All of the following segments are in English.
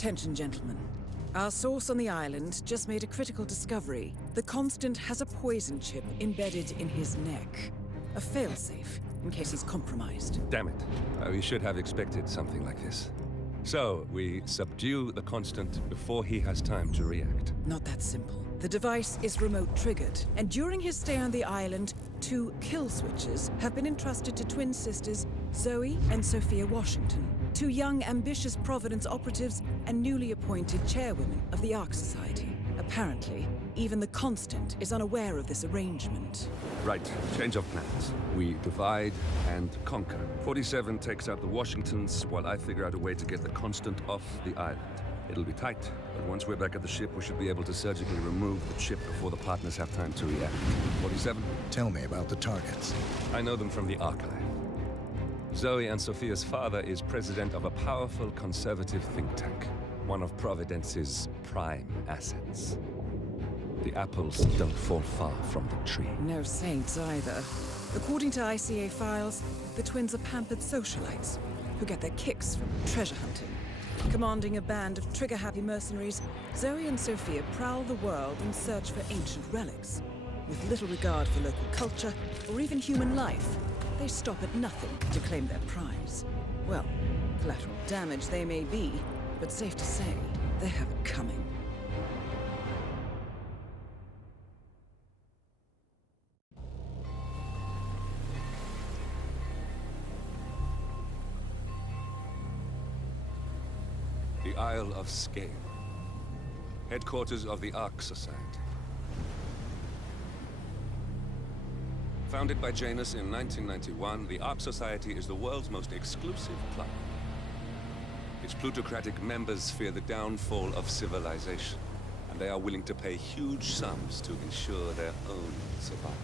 Attention, gentlemen. Our source on the island just made a critical discovery. The Constant has a poison chip embedded in his neck. A failsafe, in case he's compromised. Damn it. We should have expected something like this. So, we subdue the Constant before he has time to react. Not that simple. The device is remote-triggered, and during his stay on the island, 2 kill switches have been entrusted to twin sisters Zoe and Sophia Washington, 2 young, ambitious Providence operatives and newly appointed chairwomen of the Ark Society. Apparently, even the Constant is unaware of this arrangement. Right, change of plans. We divide and conquer. 47 takes out the Washingtons, while I figure out a way to get the Constant off the island. It'll be tight, but once we're back at the ship, we should be able to surgically remove the chip before the partners have time to react. 47? Tell me about the targets. I know them from the archive. Zoe and Sophia's father is president of a powerful conservative think tank, one of Providence's prime assets. The apples don't fall far from the tree. No saints either. According to ICA files, the twins are pampered socialites who get their kicks from treasure hunting. Commanding a band of trigger-happy mercenaries, Zoe and Sophia prowl the world in search for ancient relics. With little regard for local culture or even human life, they stop at nothing to claim their prize. Well, collateral damage they may be, but safe to say, they have it coming. The Isle of Sgàil, headquarters of the Ark Society. Founded by Janus in 1991, the Ark Society is the world's most exclusive club. Its plutocratic members fear the downfall of civilization, and they are willing to pay huge sums to ensure their own survival.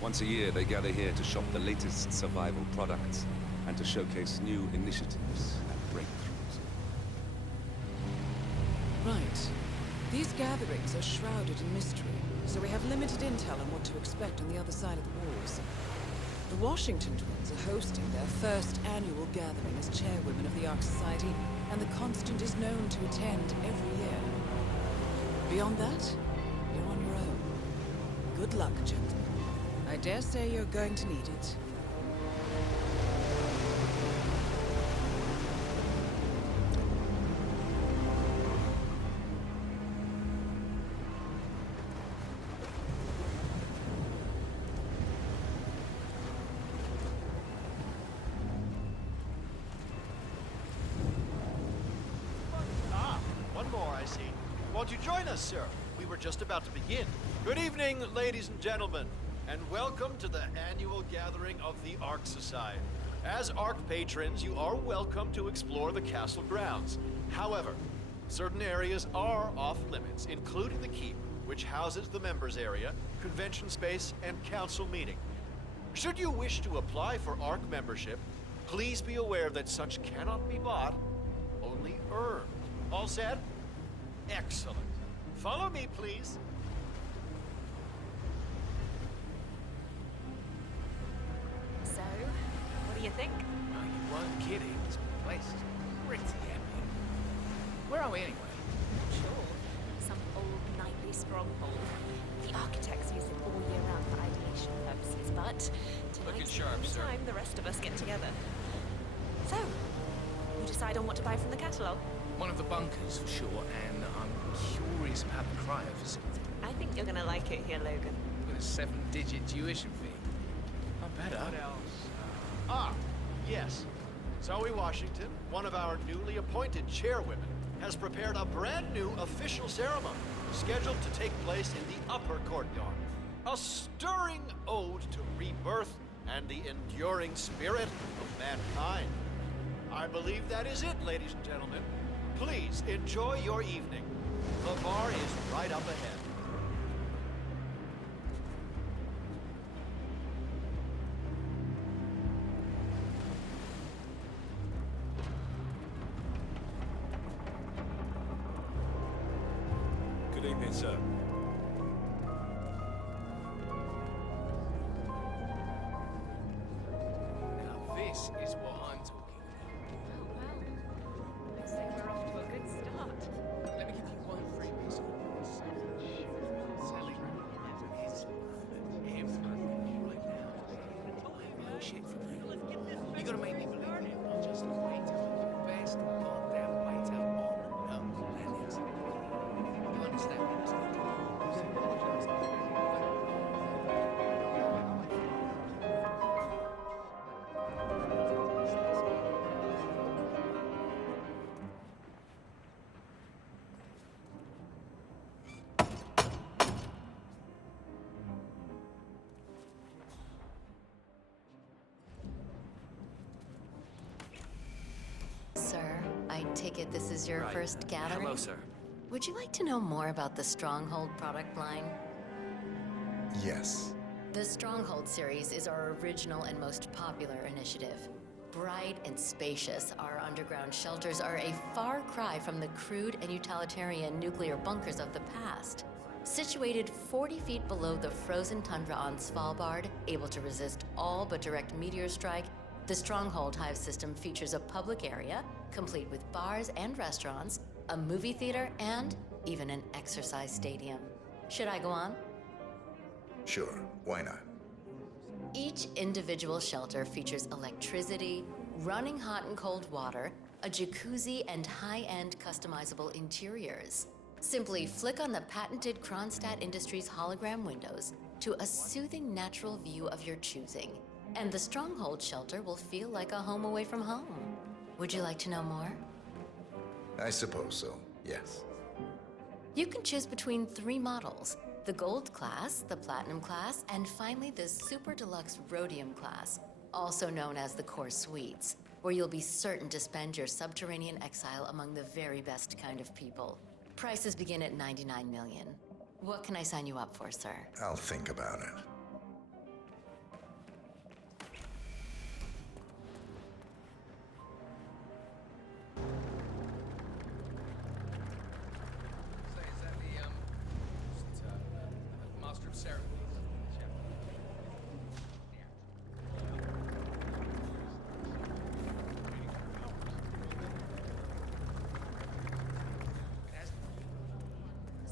Once a year, they gather here to shop the latest survival products and to showcase new initiatives and breakthroughs. Right. These gatherings are shrouded in mystery, so we have limited intel on what to expect on the other side of the walls. The Washington twins are hosting their first annual gathering as chairwomen of the Ark Society, and the Constant is known to attend every year. Beyond that, you're on your own. Good luck, gentlemen. I dare say you're going to need it. Won't you join us, sir? We were just about to begin. Good evening, ladies and gentlemen, and welcome to the annual gathering of the Ark Society. As Ark patrons, you are welcome to explore the castle grounds. However, certain areas are off limits, including the keep, which houses the members area, convention space, and council meeting. Should you wish to apply for Ark membership, please be aware that such cannot be bought, only earned. All set? Excellent. Follow me, please. So, what do you think? Well, you weren't kidding. This place is pretty epic. Where are we anyway? Not sure. Some old knightly stronghold. The architects use it all year round for ideation purposes, but tonight's the time the rest of us get together. So, you decide on what to buy from the catalogue? One of the bunkers, for sure, and I'm curious about the cryo facility. I think you're gonna like it here, Logan. With a 7-digit tuition fee. Not better. What else? Yes. Zoe Washington, one of our newly appointed chairwomen, has prepared a brand new official ceremony scheduled to take place in the upper courtyard. A stirring ode to rebirth and the enduring spirit of mankind. I believe that is it, ladies and gentlemen. Please enjoy your evening. The bar is right up ahead. Good evening, sir. Now this is what I'm talking about. Oh, well. Looks like we're all sir. I take it this is your Right. first gathering? Hello, sir. Would you like to know more about the Stronghold product line? Yes. The Stronghold series is our original and most popular initiative. Bright and spacious, our underground shelters are a far cry from the crude and utilitarian nuclear bunkers of the past. Situated 40 feet below the frozen tundra on Svalbard, able to resist all but direct meteor strike, the Stronghold Hive system features a public area, complete with bars and restaurants, a movie theater, and even an exercise stadium. Should I go on? Sure. Why not? Each individual shelter features electricity, running hot and cold water, a jacuzzi, and high-end customizable interiors. Simply flick on the patented Kronstadt Industries hologram windows to a soothing natural view of your choosing, and the Stronghold shelter will feel like a home away from home. Would you like to know more? I suppose so, yes. You can choose between 3 models: the Gold class, the Platinum class, and finally the Super Deluxe Rhodium class, also known as the Core Suites, where you'll be certain to spend your subterranean exile among the very best kind of people. Prices begin at $99 million. What can I sign you up for, sir? I'll think about it. So is that the Master of Ceremonies?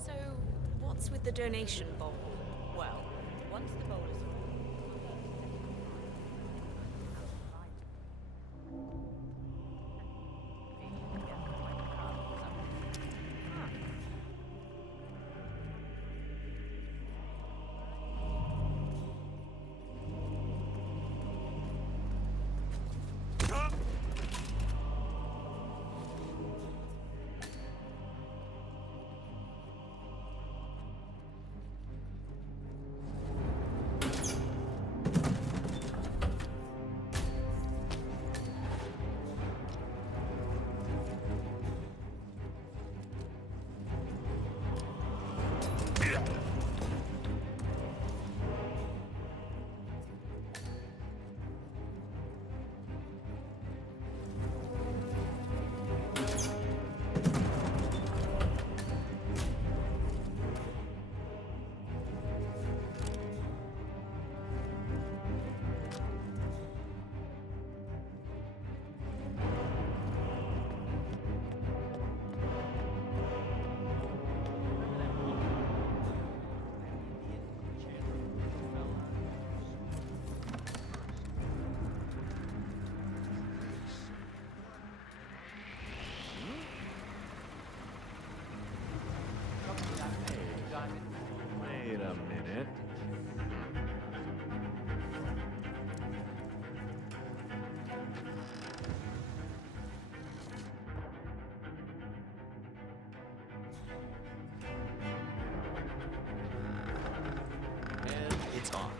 So, what's with the donation bowl? Well, once the bowl is Wait a minute. And it's on.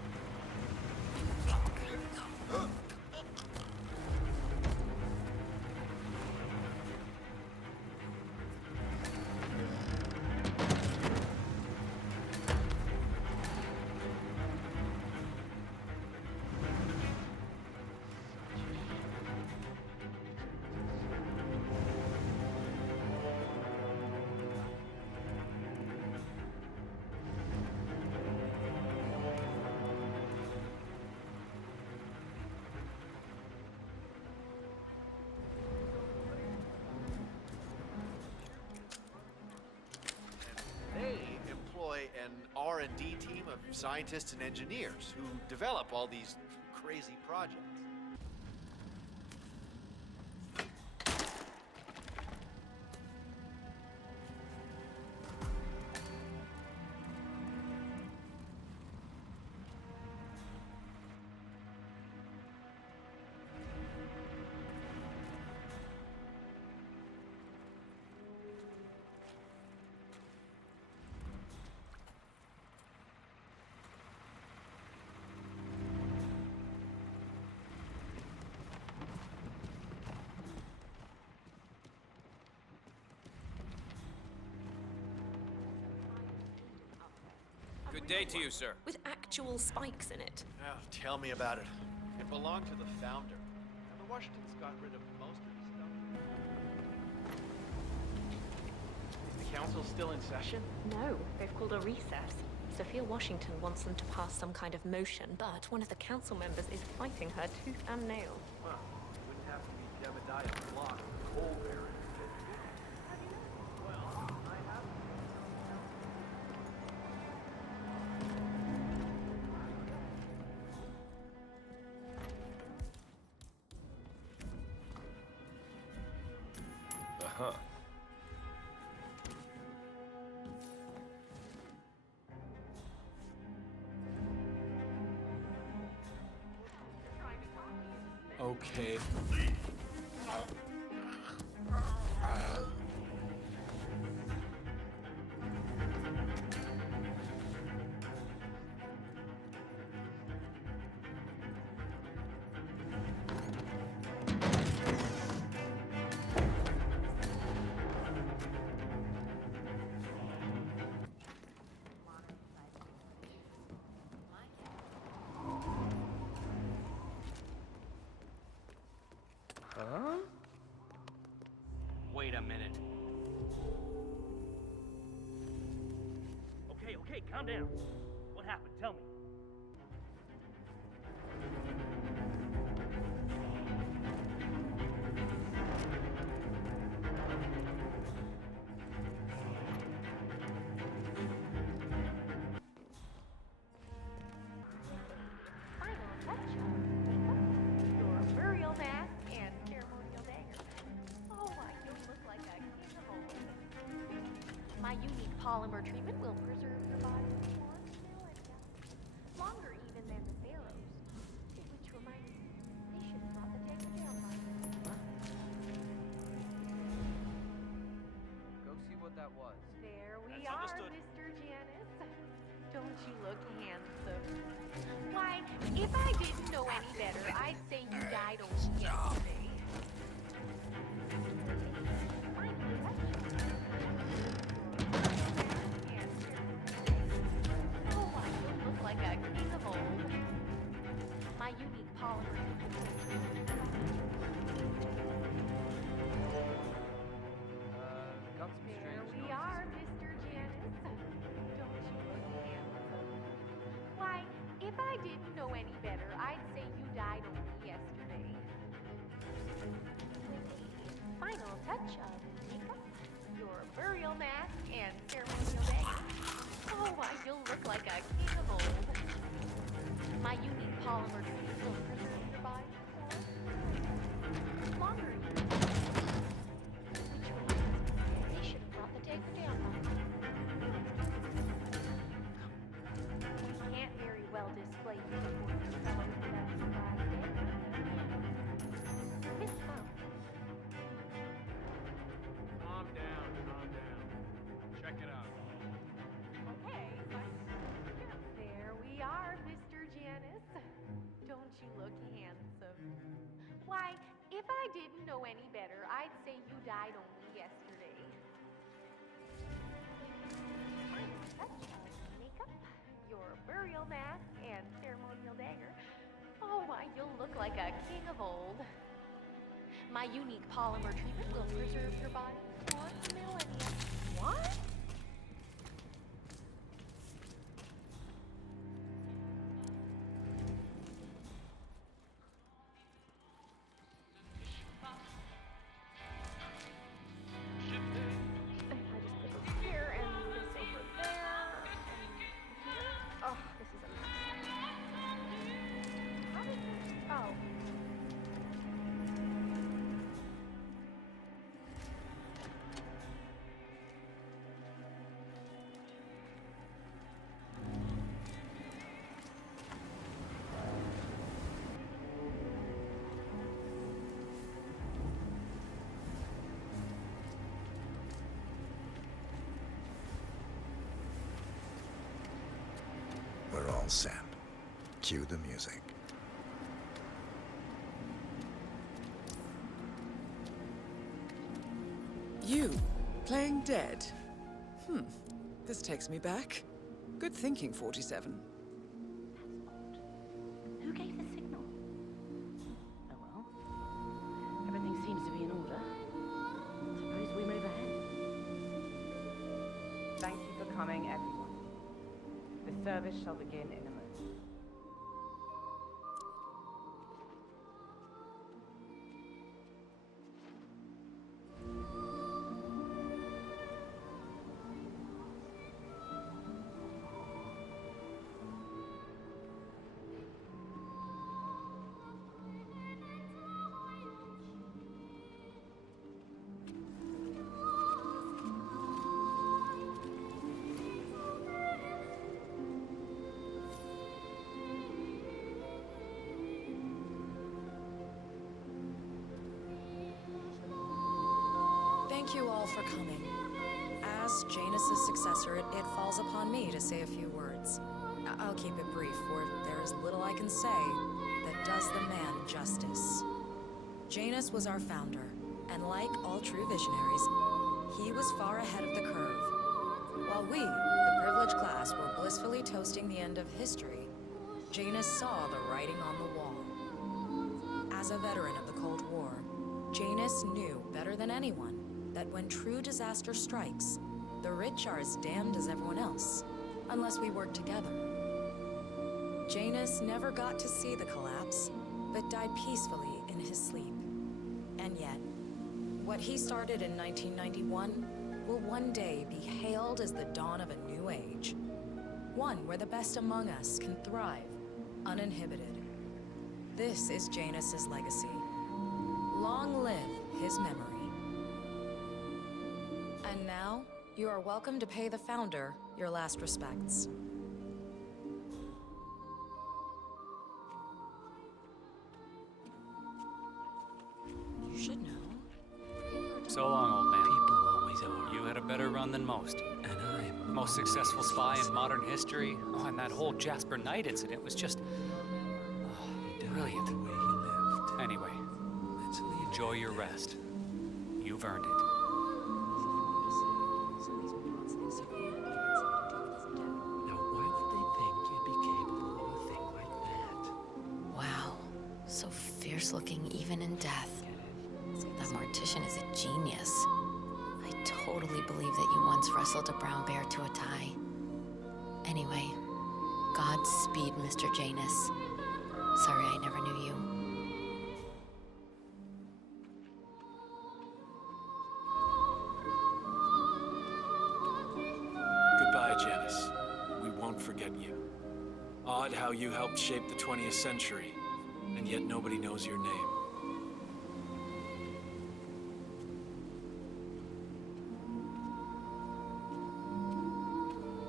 They employ an R&D team of scientists and engineers who develop all these crazy projects. Good day to you, sir. with actual spikes in it. Oh, tell me about it. It belonged to the founder. And the Washingtons got rid of most of the stuff. Is the council still in session? No, they've called a recess. Sophia Washington wants them to pass some kind of motion, but one of the council members is fighting her tooth and nail. Well, it wouldn't have to be Jebediah Block, coal baron. Well, I have... Uh-huh. Okay. Huh? Wait a minute. Okay, calm down. What happened? Tell me. Final touch your burial mask and ceremonial dagger. Oh, you look like a king of old. My unique polymer treatment will preserve your body for millennia. Longer even than the pharaohs. Which reminds me, they should have brought the dagger down by now. Go see what that was. There we That's are, understood. Mr. Janus. Don't you look handsome? Why, if I didn't know any better, I'd say you died only yesterday. Oh, why, you look like a king of old. My unique polymer. Got some There strange we noises. are, Mr. Janus. Don't you look handsome? Why, if I didn't know any better, I'd say you died only yesterday. Final touch of makeup, your burial mask, and ceremonial dagger. Oh, why, you'll look like a king of old. My unique polymer treatment will preserve your body for longer years. Which reminds me, they should have brought the dagger down by now. You can't very well display uniforms and fellows without surprise dagger. Miss Mom. Calm down, calm down. Check it out. Okay, there we are, Mr. Janus. Don't you look handsome? Why, if I didn't know any better, I'd say you died only yesterday. Final touch of makeup, your burial mask, and ceremonial dagger. Oh, why, you'll look like a king of old. My unique polymer treatment will preserve your body for millennia. What? I just put this here and this over there. And here. Oh, this is a mess. How did this? Oh. We're all set. Cue the music. You, playing dead? This takes me back. Good thinking, 47. Who gave the signal? Oh well. Everything seems to be in order. Suppose we move ahead. Thank you for coming, everyone. The service shall begin in a moment. Thank you all for coming. As Janus's successor, it falls upon me to say a few words. I'll keep it brief, for there is little I can say that does the man justice. Janus was our founder, and like all true visionaries, he was far ahead of the curve. While we, the privileged class, were blissfully toasting the end of history, Janus saw the writing on the wall. As a veteran of the Cold War, Janus knew better than anyone that when true disaster strikes, the rich are as damned as everyone else, unless we work together. Janus never got to see the collapse, but died peacefully in his sleep. And yet, what he started in 1991 will one day be hailed as the dawn of a new age. One where the best among us can thrive, uninhibited. This is Janus's legacy. Long live his memory. And now, you are welcome to pay the founder your last respects. You should know. So long, old man. People always are. You had a better run than most. And I'm most successful spy in modern history. Oh, and that whole Jasper Knight incident was just brilliant. The way he lived. Anyway, enjoy your rest. You've earned it. Now, why would they think you'd be capable of a thing like that? Wow, so fierce looking even in death. That mortician is a genius. I totally believe that you once wrestled a brown bear to a tie. Anyway, Godspeed, Mr. Janus. Sorry I never knew you. Goodbye, Janus. We won't forget you. Odd how you helped shape the 20th century, and yet nobody knows your name.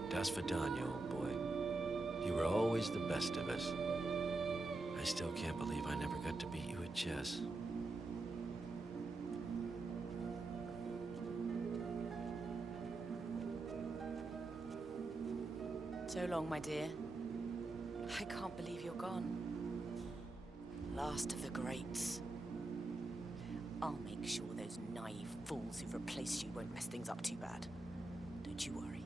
Das Vidania, old boy. You were always the best of us. I still can't believe I never got to beat you at chess. So long, my dear. I can't believe you're gone. Last of the greats. I'll make sure those naive fools who've replaced you won't mess things up too bad. Don't you worry.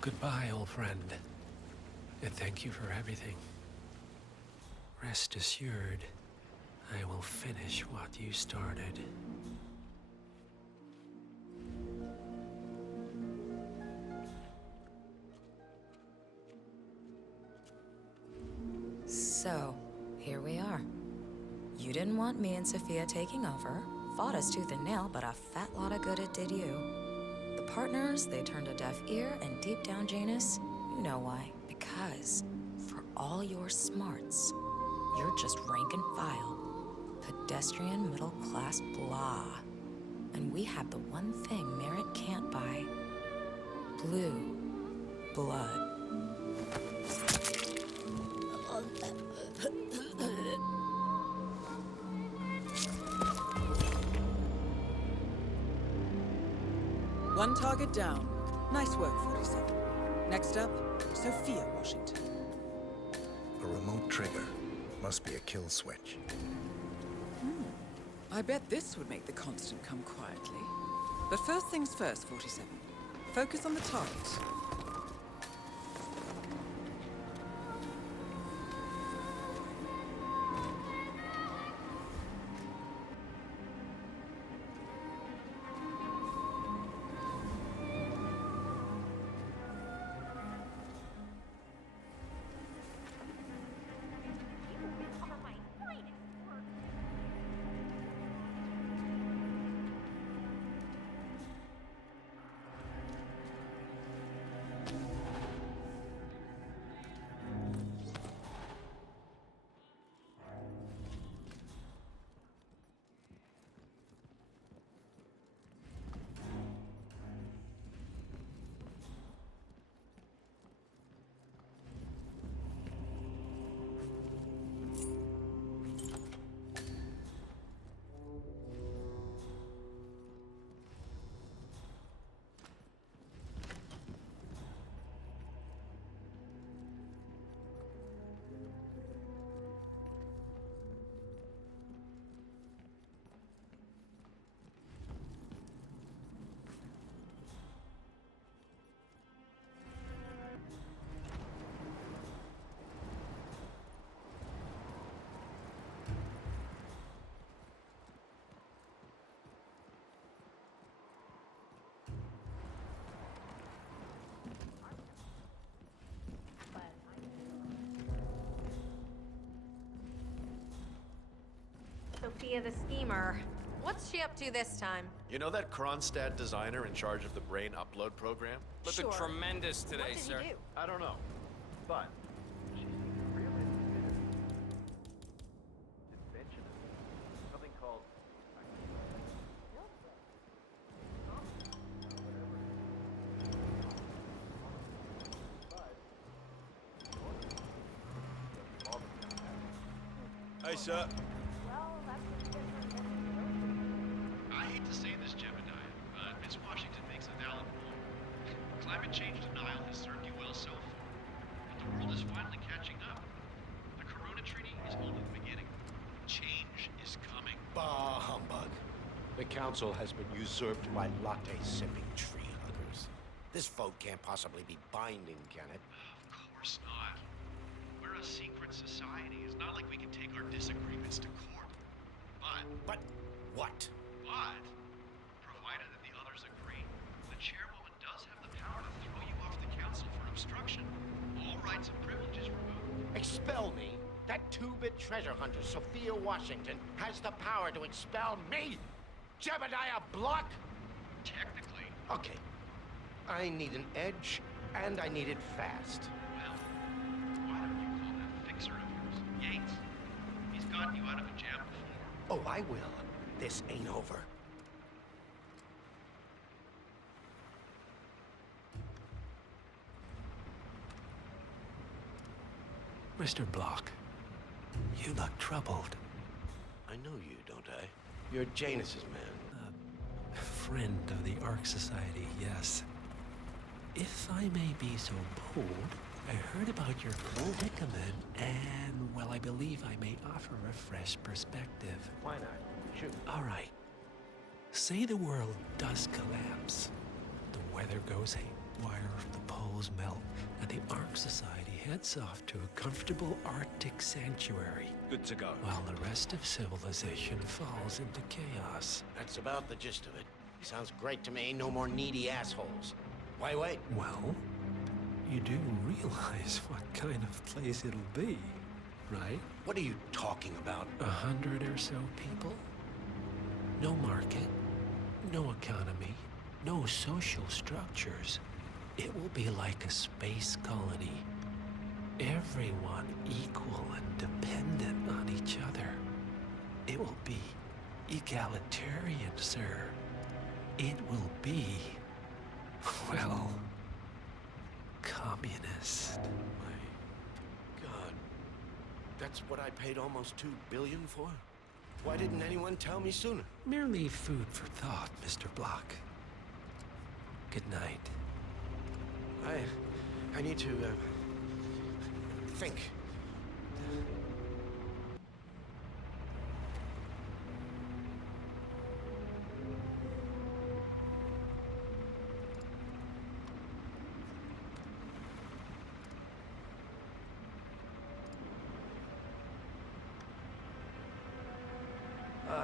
Goodbye, old friend. And thank you for everything. Rest assured, I will finish what you started. So, here we are. You didn't want me and Sophia taking over, fought us tooth and nail, but a fat lot of good it did you. The partners, they turned a deaf ear, and deep down, Janus, you know why. Because, for all your smarts, you're just rank and file. Pedestrian middle-class blah. And we have the one thing merit can't buy. Blue blood. One target down. Nice work, 47. Next up, Sophia Washington. A remote trigger. Must be a kill switch. I bet this would make the Constant come quietly. But first things first, 47. Focus on the target. Sophia the Schemer. What's she up to this time? You know that Kronstadt designer in charge of the brain upload program? Looking tremendous today, What did sir. he do? I don't know, but she seems real interested in invention of something called. Hey, sir. I hate to say this, Jebediah, but Miss Washington makes a valid point. Climate change denial has served you well so far, but the world is finally catching up. The Corona Treaty is only the beginning. Change is coming. Bah humbug. The council has been usurped by latte-sipping tree huggers. This vote can't possibly be binding, can it? Of course not. We're a secret society. It's not like we can take our disagreements to court. But what? But, provided that the others agree, the chairwoman does have the power to throw you off the council for obstruction. All rights and privileges removed. Expel me? That two-bit treasure hunter, Sophia Washington, has the power to expel me? Jebediah Block? Technically. Okay. I need an edge, and I need it fast. Well, why don't you call that fixer of yours, Yates? He's gotten you out of a jam before. Oh, I will. This ain't over. Mr. Block, you look troubled. I know you, don't I? You're Janus's man. Friend of the Ark Society, yes. If I may be so bold, I heard about your predicament, and, well, I believe I may offer a fresh perspective. Why not? Shoot. All right. Say the world does collapse. The weather goes haywire, the poles melt, and the Ark Society heads off to a comfortable Arctic sanctuary. Good to go. While the rest of civilization falls into chaos. That's about the gist of it. Sounds great to me. No more needy assholes. Why wait? Well, you do realize what kind of place it'll be, right? What are you talking about? 100 or so people? No market, no economy, no social structures. It will be like a space colony. Everyone equal and dependent on each other. It will be egalitarian, sir. It will be, well, communist. My God. That's what I paid almost $2 billion for? Why didn't anyone tell me sooner? Merely food for thought, Mr. Block. Good night. I need to, think.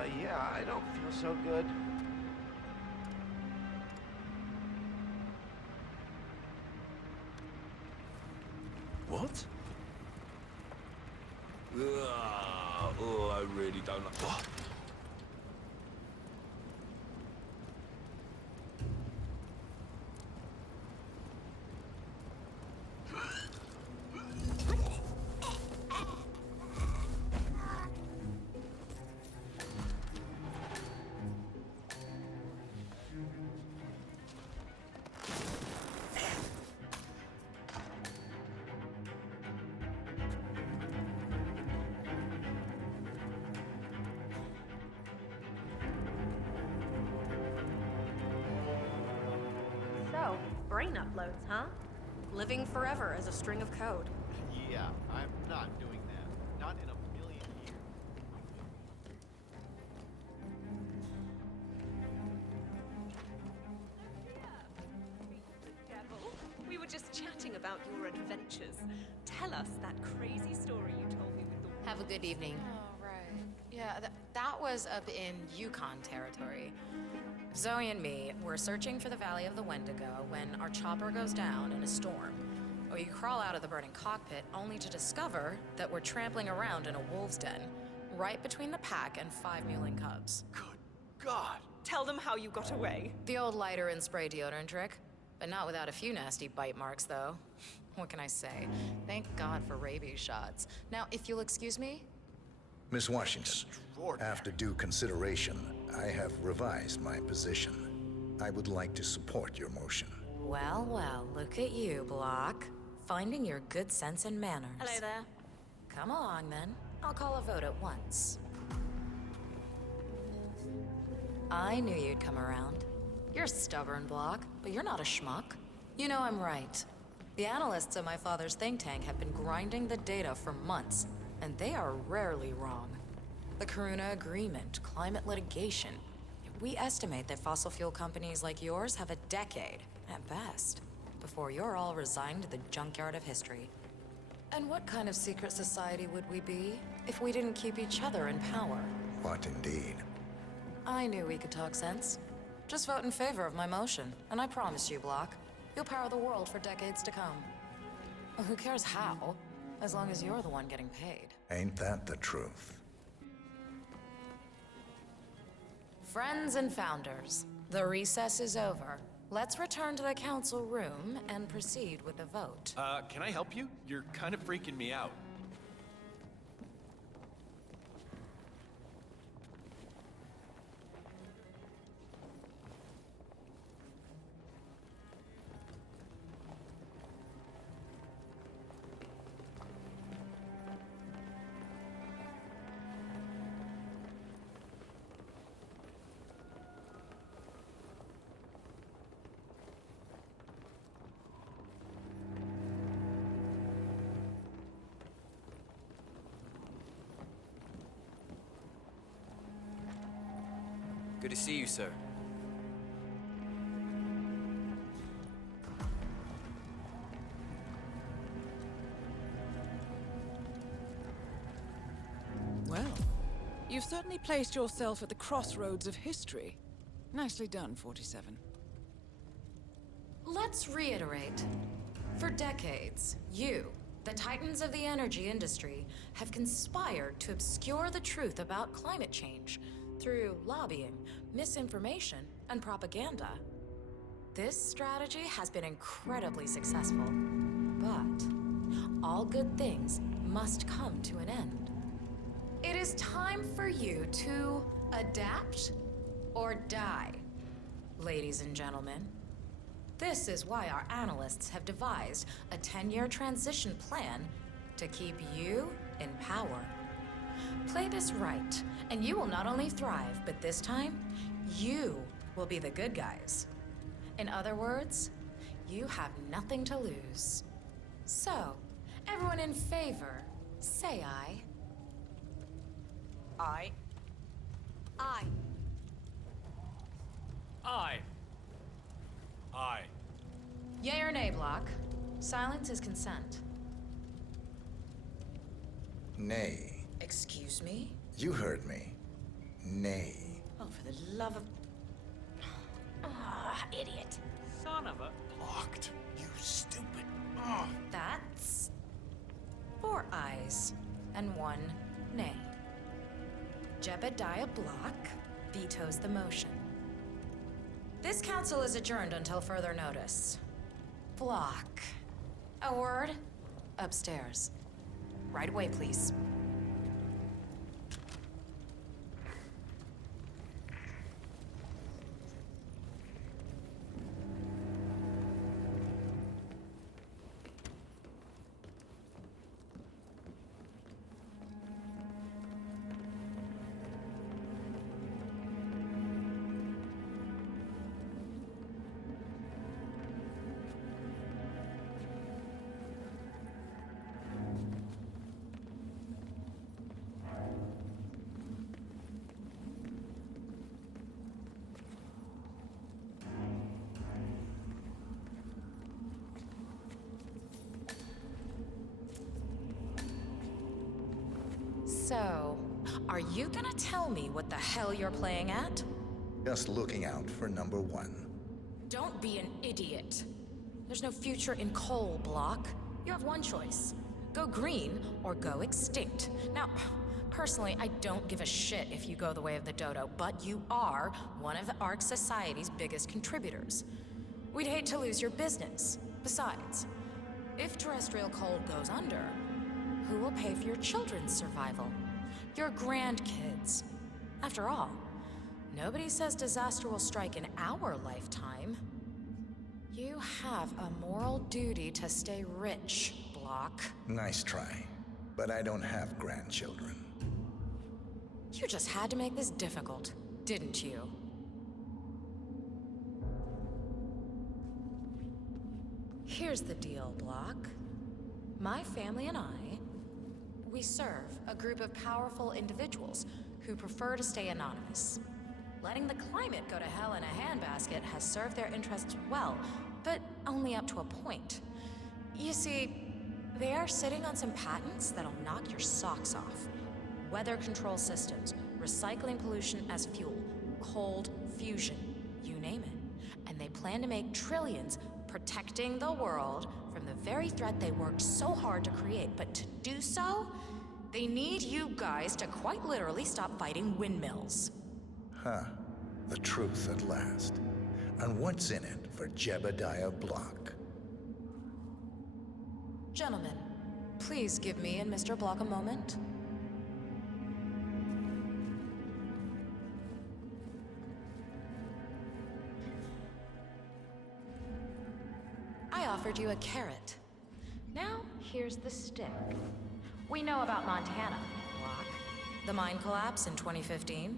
Yeah, I don't feel so good. What? Oh, I really don't like... What? So, brain uploads, huh? Living forever as a string of code. Yeah, I'm not doing that. Not in a million years. We were just chatting about your adventures. Tell us that crazy story you told me with the... Have a good evening. Oh, right. Yeah, that was up in Yukon territory. Zoe and me were searching for the Valley of the Wendigo when our chopper goes down in a storm. Or you crawl out of the burning cockpit only to discover that we're trampling around in a wolf's den, right between the pack and 5 mewling cubs. God! Tell them how you got away. The old lighter and spray deodorant trick. But not without a few nasty bite marks, though. What can I say? Thank God for rabies shots. Now, if you'll excuse me. Miss Washington, after due consideration, I have revised my position. I would like to support your motion. Well, well, look at you, Block. Finding your good sense and manners. Hello there. Come along, then. I'll call a vote at once. I knew you'd come around. You're stubborn, Block, but you're not a schmuck. You know I'm right. The analysts at my father's think tank have been grinding the data for months, and they are rarely wrong. The Karuna Agreement, climate litigation. We estimate that fossil fuel companies like yours have a decade, at best, before you're all resigned to the junkyard of history. And what kind of secret society would we be if we didn't keep each other in power? What indeed? I knew we could talk sense. Just vote in favor of my motion, and I promise you, Block, you'll power the world for decades to come. Well, who cares how, as long as you're the one getting paid. Ain't that the truth? Friends and founders, the recess is over. Let's return to the council room and proceed with the vote. Can I help you? You're kind of freaking me out. Good to see you, sir. Well, you've certainly placed yourself at the crossroads of history. Nicely done, 47. Let's reiterate. For decades, you, the titans of the energy industry, have conspired to obscure the truth about climate change through lobbying, misinformation, and propaganda. This strategy has been incredibly successful, but all good things must come to an end. It is time for you to adapt or die, ladies and gentlemen. This is why our analysts have devised a 10-year transition plan to keep you in power. Play this right, and you will not only thrive, but this time, you will be the good guys. In other words, you have nothing to lose. So, everyone in favor, say aye. Aye. Aye. Aye. Aye. Yay or nay, Block? Silence is consent. Nay. Excuse me? You heard me. Nay. Oh, for the love of... Ah, idiot. Son of a... Blocked. You stupid. That's 4 ayes and 1 nay. Jebediah Block vetoes the motion. This council is adjourned until further notice. Block. A word? Upstairs. Right away, please. So, are you gonna tell me what the hell you're playing at? Just looking out for number 1. Don't be an idiot. There's no future in coal, Block. You have one choice. Go green or go extinct. Now, personally, I don't give a shit if you go the way of the dodo, but you are one of the Ark Society's biggest contributors. We'd hate to lose your business. Besides, if terrestrial coal goes under, who will pay for your children's survival? Your grandkids. After all, nobody says disaster will strike in our lifetime. You have a moral duty to stay rich, Block. Nice try, but I don't have grandchildren. You just had to make this difficult, didn't you? Here's the deal, Block. My family and we serve a group of powerful individuals who prefer to stay anonymous. Letting the climate go to hell in a handbasket has served their interests well, but only up to a point. You see, they are sitting on some patents that'll knock your socks off. Weather control systems, recycling pollution as fuel, cold fusion, you name it. And they plan to make trillions protecting the world from the very threat they worked so hard to create. But to do so, they need you guys to quite literally stop fighting windmills. Huh. The truth at last. And what's in it for Jebediah Block? Gentlemen, please give me and Mr. Block a moment. I offered you a carrot. Now, here's the stick. We know about Montana, Block. The mine collapse in 2015.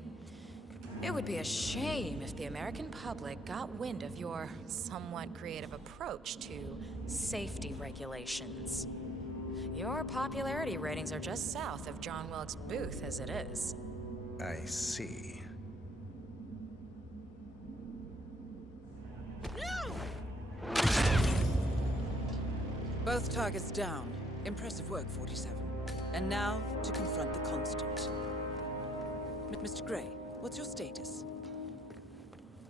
It would be a shame if the American public got wind of your somewhat creative approach to safety regulations. Your popularity ratings are just south of John Wilkes Booth as it is. I see. Both targets down. Impressive work, 47. And now, to confront the Constant. Mr. Gray, what's your status?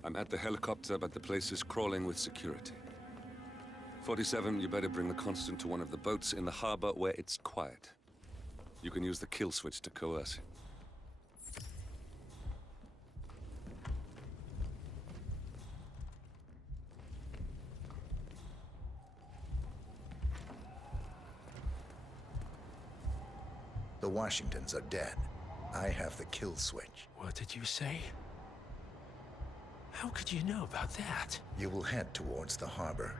I'm at the helicopter, but the place is crawling with security. 47, you better bring the Constant to one of the boats in the harbor where it's quiet. You can use the kill switch to coerce him. The Washingtons are dead. I have the kill switch. What did you say? How could you know about that? You will head towards the harbor.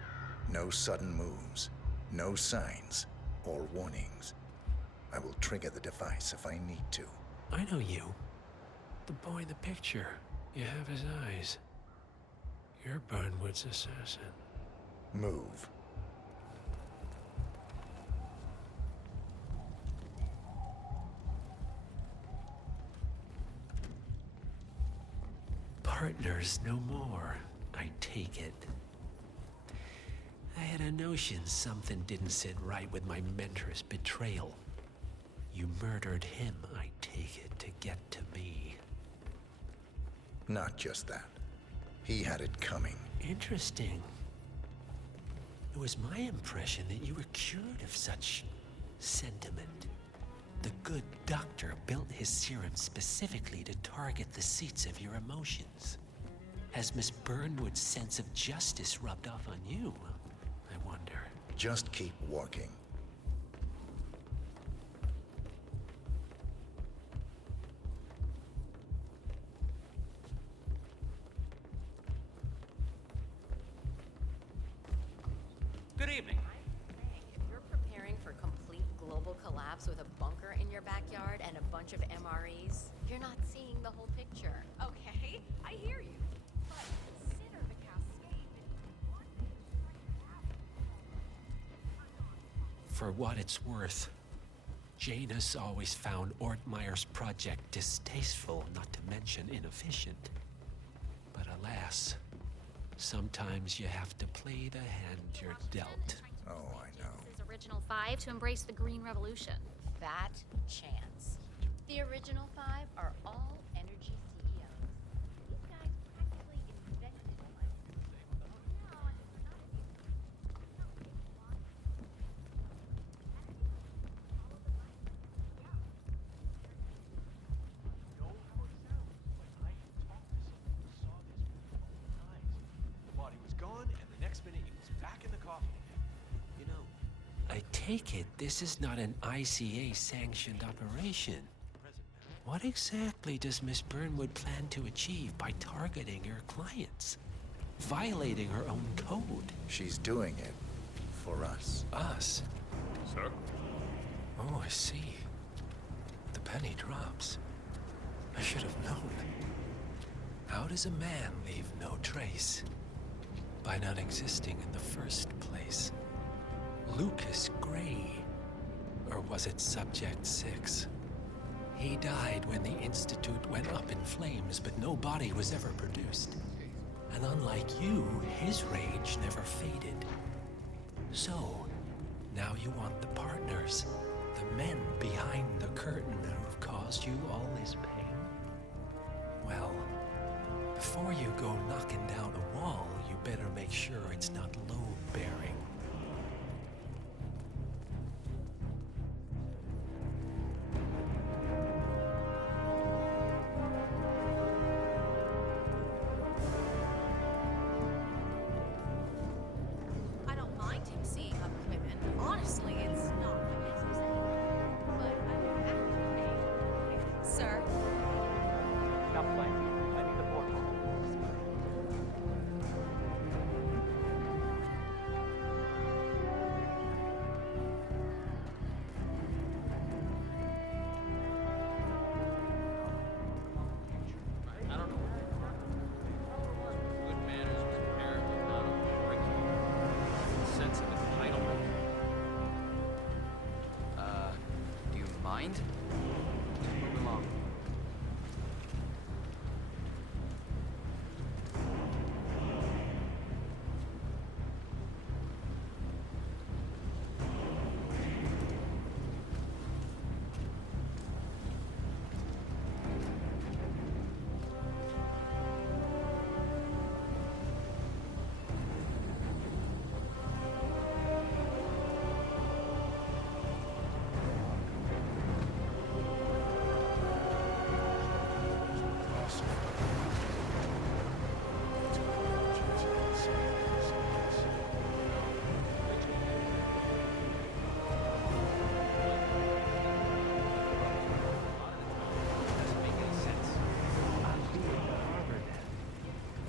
No sudden moves, no signs or warnings. I will trigger the device if I need to. I know you. The boy in the picture. You have his eyes. You're Burnwood's assassin. Move. Partners no more, I take it. I had a notion something didn't sit right with my mentor's betrayal. You murdered him, I take it, to get to me. Not just that. He had it coming. Interesting. It was my impression that you were cured of such sentiment. The good doctor built his serum specifically to target the seats of your emotions. Has Miss Burnwood's sense of justice rubbed off on you? I wonder. Just keep walking. Good evening. If you're preparing for complete global collapse with a bunker in your backyard and a bunch of MREs, you're not seeing the whole picture. Okay, I hear you. But consider the cascade For what it's worth, Janus always found Ortmeyer's project distasteful, not to mention inefficient. But alas, sometimes you have to play the hand you're dealt. Oh, I know. His original 5 to embrace the Green Revolution. That chance. The original 5 are all energy CEOs. These guys practically invented climate. Thought he was gone, and the next minute he was back in the coffin again. You know, I take it this is not an ICA-sanctioned operation. What exactly does Miss Burnwood plan to achieve by targeting her clients? Violating her own code? She's doing it for us. Us? Sir? Oh, I see. The penny drops. I should have known. How does a man leave no trace? By not existing in the first place. Lucas Gray. Or was it Subject 6? He died when the Institute went up in flames, but no body was ever produced. And unlike you, his rage never faded. So, now you want the partners, the men behind the curtain who have caused you all this pain? Well, before you go knocking down a wall, you better make sure it's not load-bearing. I don't mind him seeing other women. Honestly, it's not my business anymore. But I do have to pay. Sir? Stop playing. I need the board. I don't know. Good manners was apparently not on the curriculum. Sense of entitlement. Do you mind? Just move along.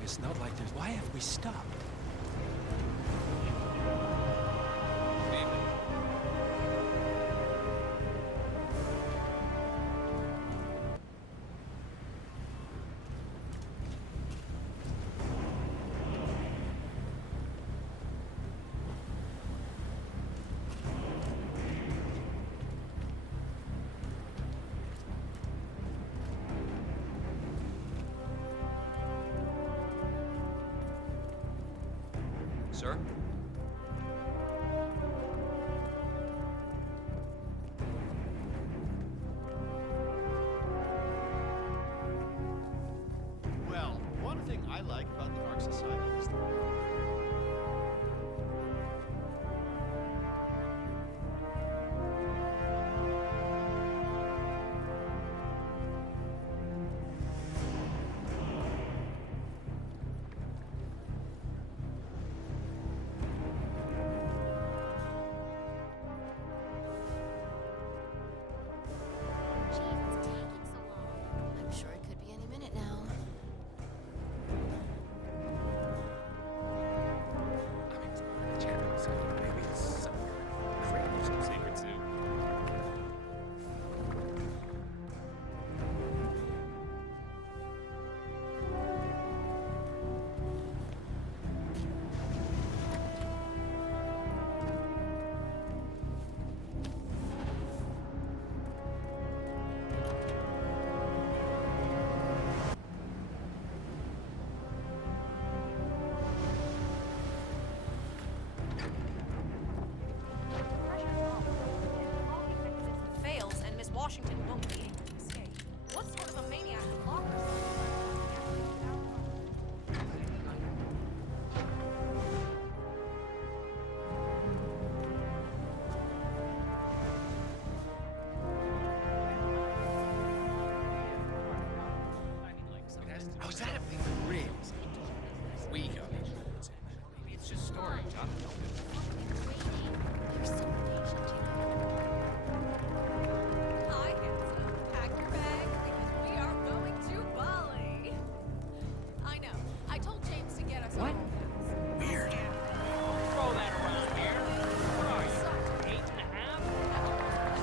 It's not like there's... Why have we stopped? Sir? Well, I like about the Ark Society is I'm sure it could be any minute now. Secret soup. Fails, and Miss Washington won't be able to escape. What sort of a maniac would lock herself? How's that a big real? We got it. Maybe it's just storage. I don't know. You're so patient, Hi, handsome. Pack your bags because we are going to Bali. I know. I told James to get us What? all Weird. Throw that around here. What are you? 8.5?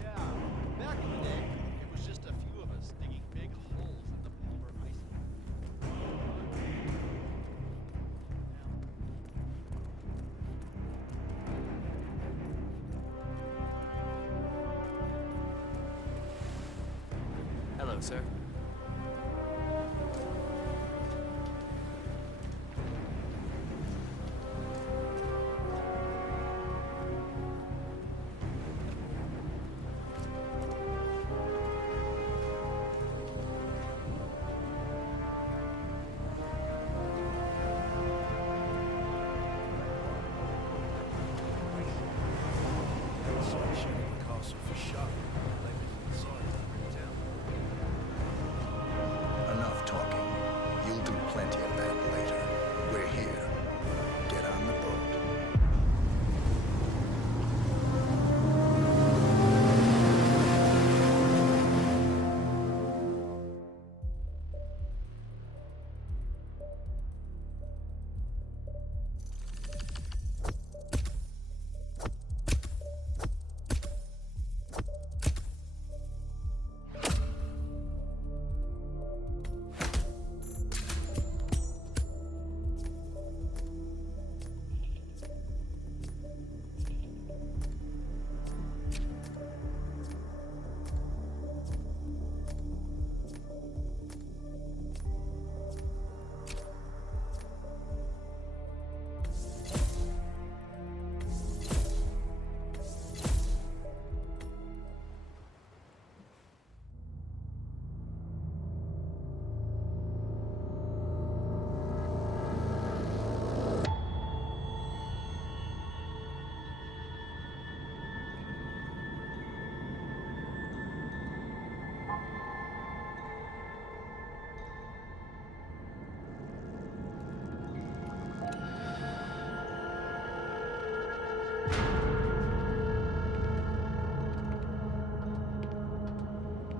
Yeah, back in the day, it was just a few of us digging big holes in the polar ice. Hello, sir. Enough talking. You'll do plenty of that later. We're here. Get on the boat.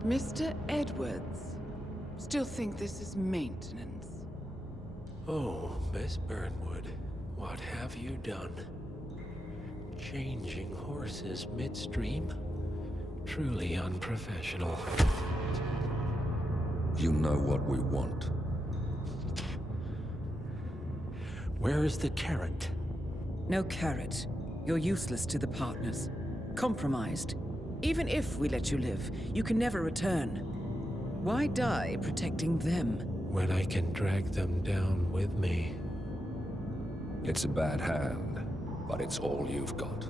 Mr. Edwards, still think this is maintenance? Oh, Miss Burnwood, what have you done? Changing horses midstream? Truly unprofessional. You know what we want. Where is the carrot? No carrot. You're useless to the partners. Compromised. Even if we let you live, you can never return. Why die protecting them? When I can drag them down with me. It's a bad hand, but it's all you've got.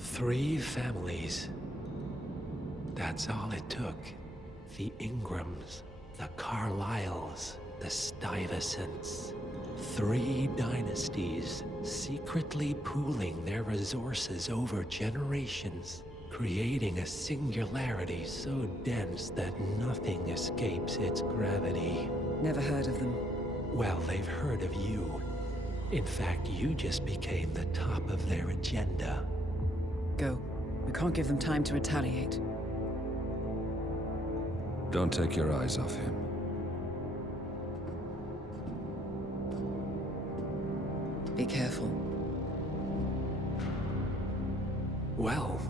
Three families. That's all it took. The Ingrams, the Carlyles, the Stuyvesants. 3 dynasties secretly pooling their resources over generations, creating a singularity so dense that nothing escapes its gravity. Never heard of them. Well, they've heard of you. In fact, you just became the top of their agenda. Go. We can't give them time to retaliate. Don't take your eyes off him. Be careful. Well,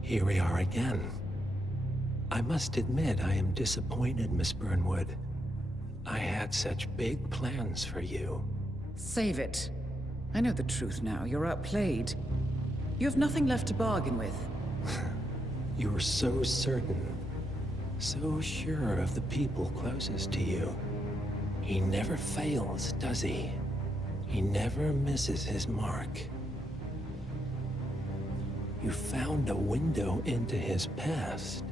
here we are again. I must admit I am disappointed, Miss Burnwood. I had such big plans for you. Save it. I know the truth now. You're outplayed. You have nothing left to bargain with. You were so certain. So sure of the people closest to you. He never fails, does he? He never misses his mark. You found a window into his past.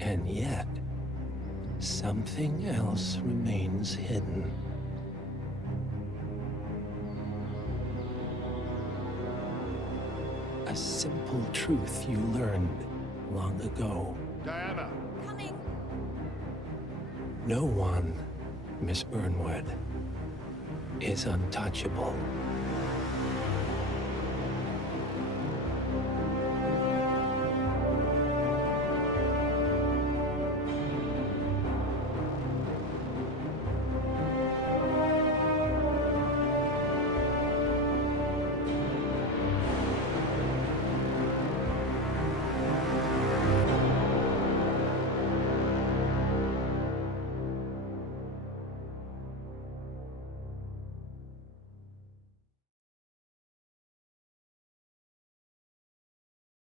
And yet, something else remains hidden. A simple truth you learned long ago. Diana! Coming! No one, Miss Burnwood, is untouchable.